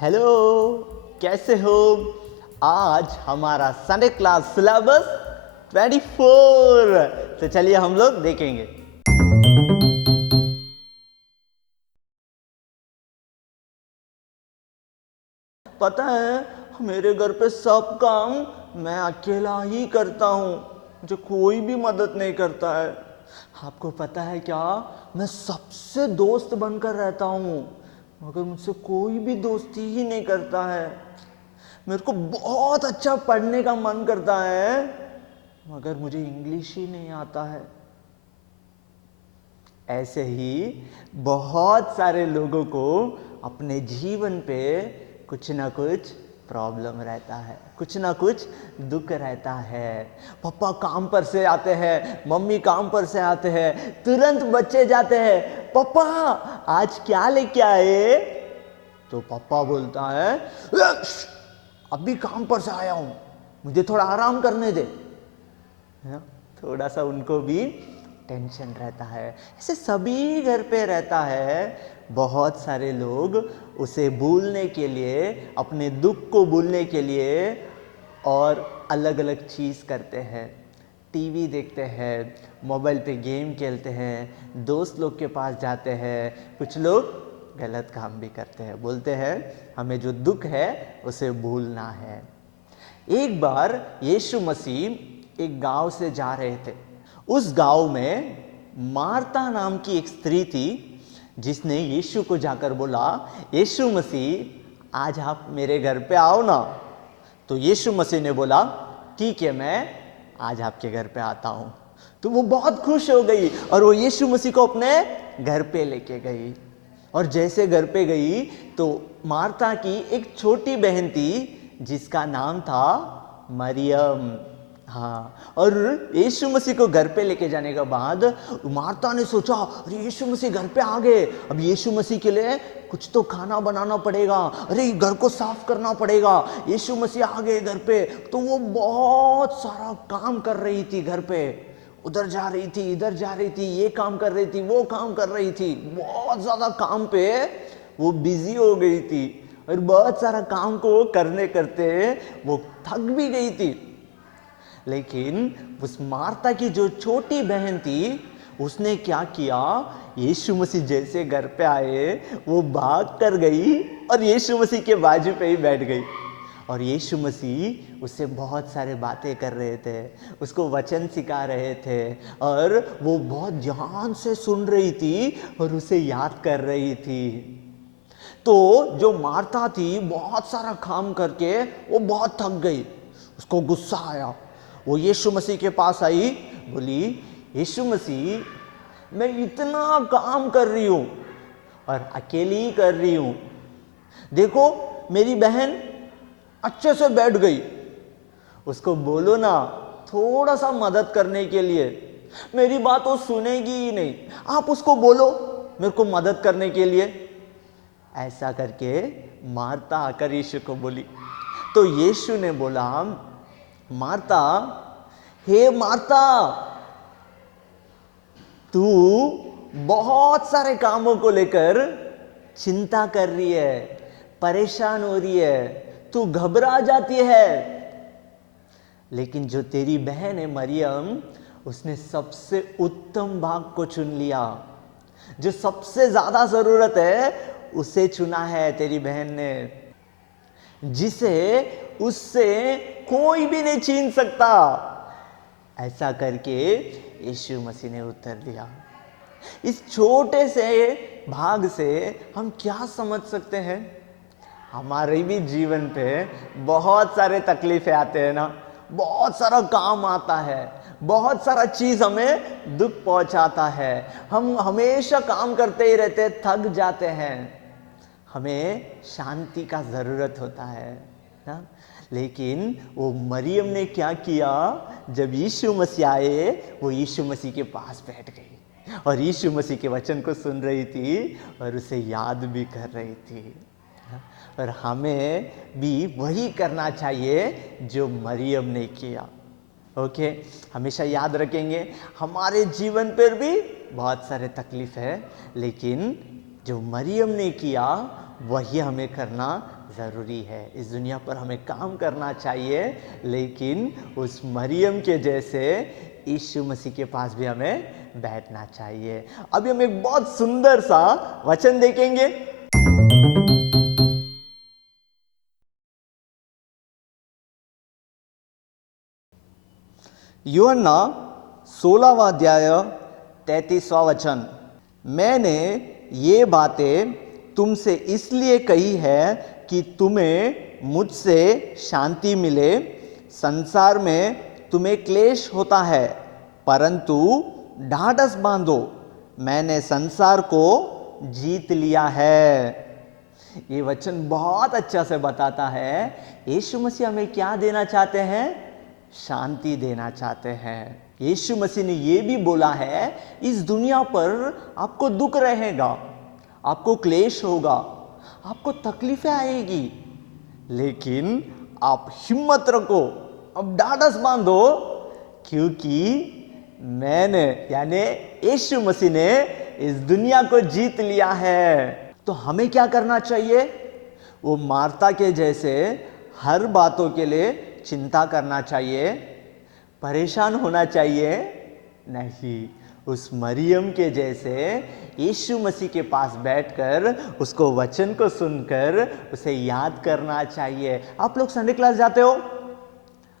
Hello, कैसे हो? आज हमारा संडे क्लास सिलेबस 24। तो चलिए हम लोग देखेंगे। पता है मेरे घर पे सब काम मैं अकेला ही करता हूँ, मुझे कोई भी मदद नहीं करता है। आपको पता है क्या, मैं सबसे दोस्त बनकर रहता हूँ मगर मुझसे कोई भी दोस्ती ही नहीं करता है। मेरे को बहुत अच्छा पढ़ने का मन करता है मगर मुझे इंग्लिश ही नहीं आता है। ऐसे ही बहुत सारे लोगों को अपने जीवन पे कुछ ना कुछ प्रॉब्लम रहता है, कुछ ना कुछ दुख रहता है। पापा काम पर से आते हैं, मम्मी काम पर से आते हैं, तुरंत बच्चे जाते हैं, पापा आज क्या लेके आए? तो पापा बोलता है, अभी काम पर से आया हूं, मुझे थोड़ा आराम करने दे। है ना? थोड़ा सा उनको भी टेंशन रहता है। ऐसे सभी घर पे रहता है। बहुत सारे लोग उसे भूलने के लिए, अपने दुख को भूलने के लिए और अलग अलग चीज़ करते हैं। टीवी देखते हैं, मोबाइल पे गेम खेलते हैं, दोस्त लोग के पास जाते हैं। कुछ लोग गलत काम भी करते हैं, बोलते हैं हमें जो दुख है उसे भूलना है। एक बार यीशु मसीह एक गांव से जा रहे थे। उस गांव में मार्ता नाम की एक स्त्री थी जिसने यीशु को जाकर बोला, यीशु मसीह आज आप मेरे घर पे आओ ना। तो यीशु मसीह ने बोला, ठीक है मैं आज आपके घर पे आता हूं। तो वो बहुत खुश हो गई और वो यीशु मसीह को अपने घर पे लेके गई। और जैसे घर पे गई तो मार्ता की एक छोटी बहन थी जिसका नाम था मरियम। हाँ, और यीशु मसीह को घर पे लेके जाने के बाद मार्ता ने सोचा, अरे यीशु मसीह घर पे आ गए, अब यीशु मसीह के लिए कुछ तो खाना बनाना पड़ेगा, अरे घर को साफ करना पड़ेगा, यीशु मसीह आ गए घर पे। तो वो बहुत सारा काम कर रही थी घर पे, उधर जा रही थी, इधर जा रही थी, ये काम कर रही थी, वो काम कर रही थी, बहुत ज्यादा काम पे वो बिजी हो गई थी। और बहुत सारा काम को करने करते वो थक भी गई थी। लेकिन उस मार्ता की जो छोटी बहन थी उसने क्या किया, यीशु मसीह जैसे घर पे आए वो भाग कर गई और यीशु मसीह के बाजू पे ही बैठ गई। और यीशु मसीह उससे बहुत सारे बातें कर रहे थे, उसको वचन सिखा रहे थे और वो बहुत ध्यान से सुन रही थी और उसे याद कर रही थी। तो जो मार्ता थी बहुत सारा काम करके वो बहुत थक गई, उसको गुस्सा आया। वो यीशु मसीह के पास आई, बोली, यीशु मसीह मैं इतना काम कर रही हूं और अकेली ही कर रही हूं, देखो मेरी बहन अच्छे से बैठ गई, उसको बोलो ना थोड़ा सा मदद करने के लिए, मेरी बात वो सुनेगी ही नहीं, आप उसको बोलो मेरे को मदद करने के लिए। ऐसा करके मार्ता आकर यीशु को बोली। तो यीशु ने बोला, मार्ता, हे मार्ता, तू बहुत सारे कामों को लेकर चिंता कर रही है, परेशान हो रही है, तू घबरा जाती है। लेकिन जो तेरी बहन है मरियम, उसने सबसे उत्तम भाग को चुन लिया, जो सबसे ज्यादा जरूरत है उसे चुना है तेरी बहन ने, जिसे उससे कोई भी नहीं छीन सकता। ऐसा करके यीशु मसीह ने उत्तर दिया। इस छोटे से भाग से हम क्या समझ सकते हैं? हमारे भी जीवन पे बहुत सारे तकलीफें आते हैं ना, बहुत सारा काम आता है, बहुत सारा चीज हमें दुख पहुंचाता है, हम हमेशा काम करते ही रहते, थक जाते हैं, हमें शांति का जरूरत होता है ना। लेकिन वो मरियम ने क्या किया, जब यीशु मसीह आए वो यीशु मसीह के पास बैठ गई और यीशु मसीह के वचन को सुन रही थी और उसे याद भी कर रही थी। और हमें भी वही करना चाहिए जो मरियम ने किया। ओके, हमेशा याद रखेंगे हमारे जीवन पर भी बहुत सारे तकलीफ है, लेकिन जो मरियम ने किया वही हमें करना ज़रूरी है। इस दुनिया पर हमें काम करना चाहिए, लेकिन उस मरियम के जैसे यीशु मसीह के पास भी हमें बैठना चाहिए। अभी हम एक बहुत सुंदर सा वचन देखेंगे। यूहन्ना 16वां अध्याय 33वां वचन, मैंने ये बातें तुमसे इसलिए कही है कि तुम्हें मुझसे शांति मिले। संसार में तुम्हें क्लेश होता है, परंतु ढाढ़स बांधो, मैंने संसार को जीत लिया है। ये वचन बहुत अच्छा से बताता है यीशु मसीह हमें क्या देना चाहते हैं, शांति देना चाहते हैं। यीशु मसीह ने ये भी बोला है इस दुनिया पर आपको दुख रहेगा, आपको क्लेश होगा, आपको तकलीफें आएगी, लेकिन आप हिम्मत रखो, अब ढाढ़स बांधो, क्योंकि मैंने यानी यीशु मसीह ने इस दुनिया को जीत लिया है। तो हमें क्या करना चाहिए? वो मार्ता के जैसे हर बातों के लिए चिंता करना चाहिए, परेशान होना चाहिए नहीं। उस मरियम के जैसे यीशु मसीह के पास बैठकर उसको वचन को सुनकर उसे याद करना चाहिए। आप लोग संडे क्लास जाते हो?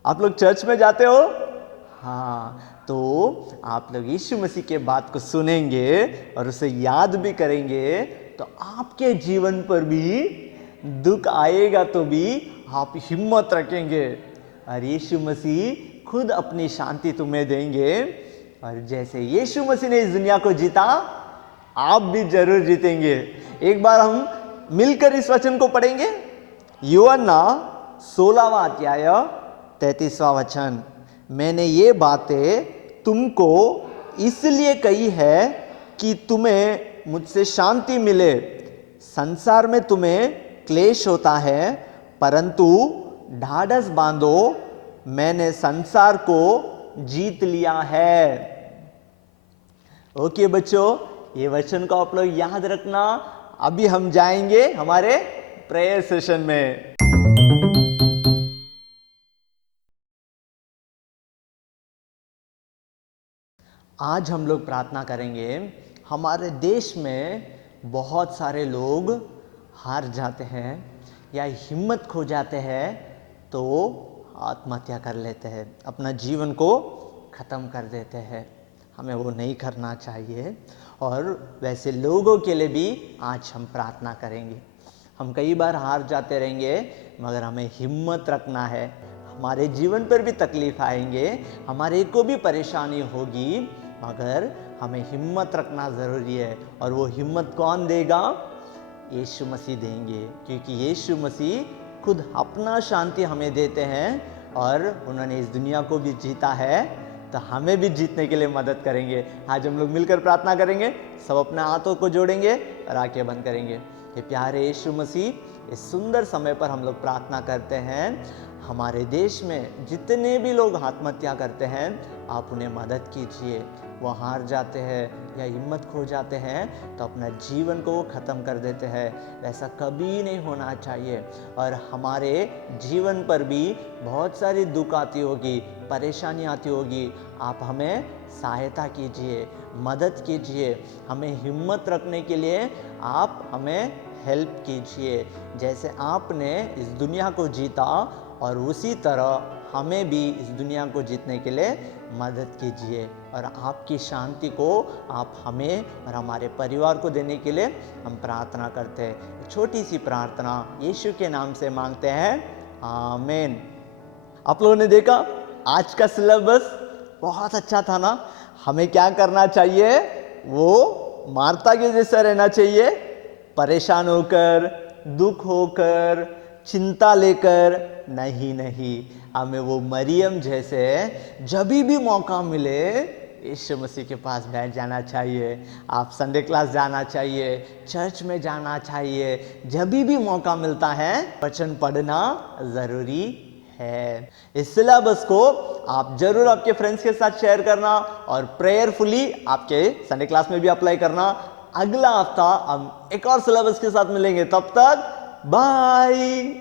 आप लोग चर्च में जाते हो? हाँ, तो आप लोग यीशु मसीह के बात को सुनेंगे और उसे याद भी करेंगे, तो आपके जीवन पर भी दुख आएगा तो भी आप हिम्मत रखेंगे और यीशु मसीह खुद अपनी शांति तुम्हें देंगे। और जैसे यीशु मसीह ने इस दुनिया को जीता, आप भी जरूर जीतेंगे। एक बार हम मिलकर इस वचन को पढ़ेंगे। यूहन्ना 16वां अध्याय 33वां वचन, मैंने ये बातें तुमको इसलिए कही है कि तुम्हें मुझसे शांति मिले। संसार में तुम्हें क्लेश होता है, परंतु ढाढ़स बांधो, मैंने संसार को जीत लिया है। ओके बच्चों, ये वचन को आप लोग याद रखना। अभी हम जाएंगे हमारे प्रेयर सेशन में। आज हम लोग प्रार्थना करेंगे। हमारे देश में बहुत सारे लोग हार जाते हैं या हिम्मत खो जाते हैं तो आत्महत्या कर लेते हैं, अपना जीवन को ख़त्म कर देते हैं। हमें वो नहीं करना चाहिए और वैसे लोगों के लिए भी आज हम प्रार्थना करेंगे। हम कई बार हार जाते रहेंगे, मगर हमें हिम्मत रखना है। हमारे जीवन पर भी तकलीफ आएंगे, हमारे को भी परेशानी होगी, मगर हमें हिम्मत रखना ज़रूरी है। और वो हिम्मत कौन देगा? यीशु मसीह देंगे, क्योंकि यीशु मसीह खुद अपना शांति हमें देते हैं और उन्होंने इस दुनिया को भी जीता है, तो हमें भी जीतने के लिए मदद करेंगे। आज हम लोग मिलकर प्रार्थना करेंगे। सब अपने हाथों को जोड़ेंगे और आंखें बंद करेंगे। ये प्यारे यीशु मसीह, इस सुंदर समय पर हम लोग प्रार्थना करते हैं। हमारे देश में जितने भी लोग आत्महत्या करते हैं, आप उन्हें मदद कीजिए। वो हार जाते हैं या हिम्मत खो जाते हैं तो अपना जीवन को ख़त्म कर देते हैं। ऐसा कभी नहीं होना चाहिए। और हमारे जीवन पर भी बहुत सारी दुख आती होगी, परेशानी आती होगी। आप हमें सहायता कीजिए, मदद कीजिए। हमें हिम्मत रखने के लिए आप हमें हेल्प कीजिए। जैसे आपने इस दुनिया को जीता, और उसी तरह हमें भी इस दुनिया को जीतने के लिए मदद कीजिए। और आपकी शांति को आप हमें और हमारे परिवार को देने के लिए हम प्रार्थना करते हैं। छोटी सी प्रार्थना यीशु के नाम से मांगते हैं, आमीन। आप लोगों ने देखा आज का सिलेबस बहुत अच्छा था ना। हमें क्या करना चाहिए? वो मार्ता के जैसा रहना चाहिए, परेशान होकर, दुख होकर, चिंता लेकर नहीं, हमें वो मरियम जैसे जब भी मौका मिले यीशु मसीह के पास बैठ जाना चाहिए। आप संडे क्लास जाना चाहिए, चर्च में जाना चाहिए। जब भी मौका मिलता है वचन पढ़ना ज़रूरी है। इस सिलेबस को आप जरूर आपके फ्रेंड्स के साथ शेयर करना और प्रेयरफुली आपके संडे क्लास में भी अप्लाई करना। अगला हफ्ता हम एक और सिलेबस के साथ मिलेंगे। तब तक बाय।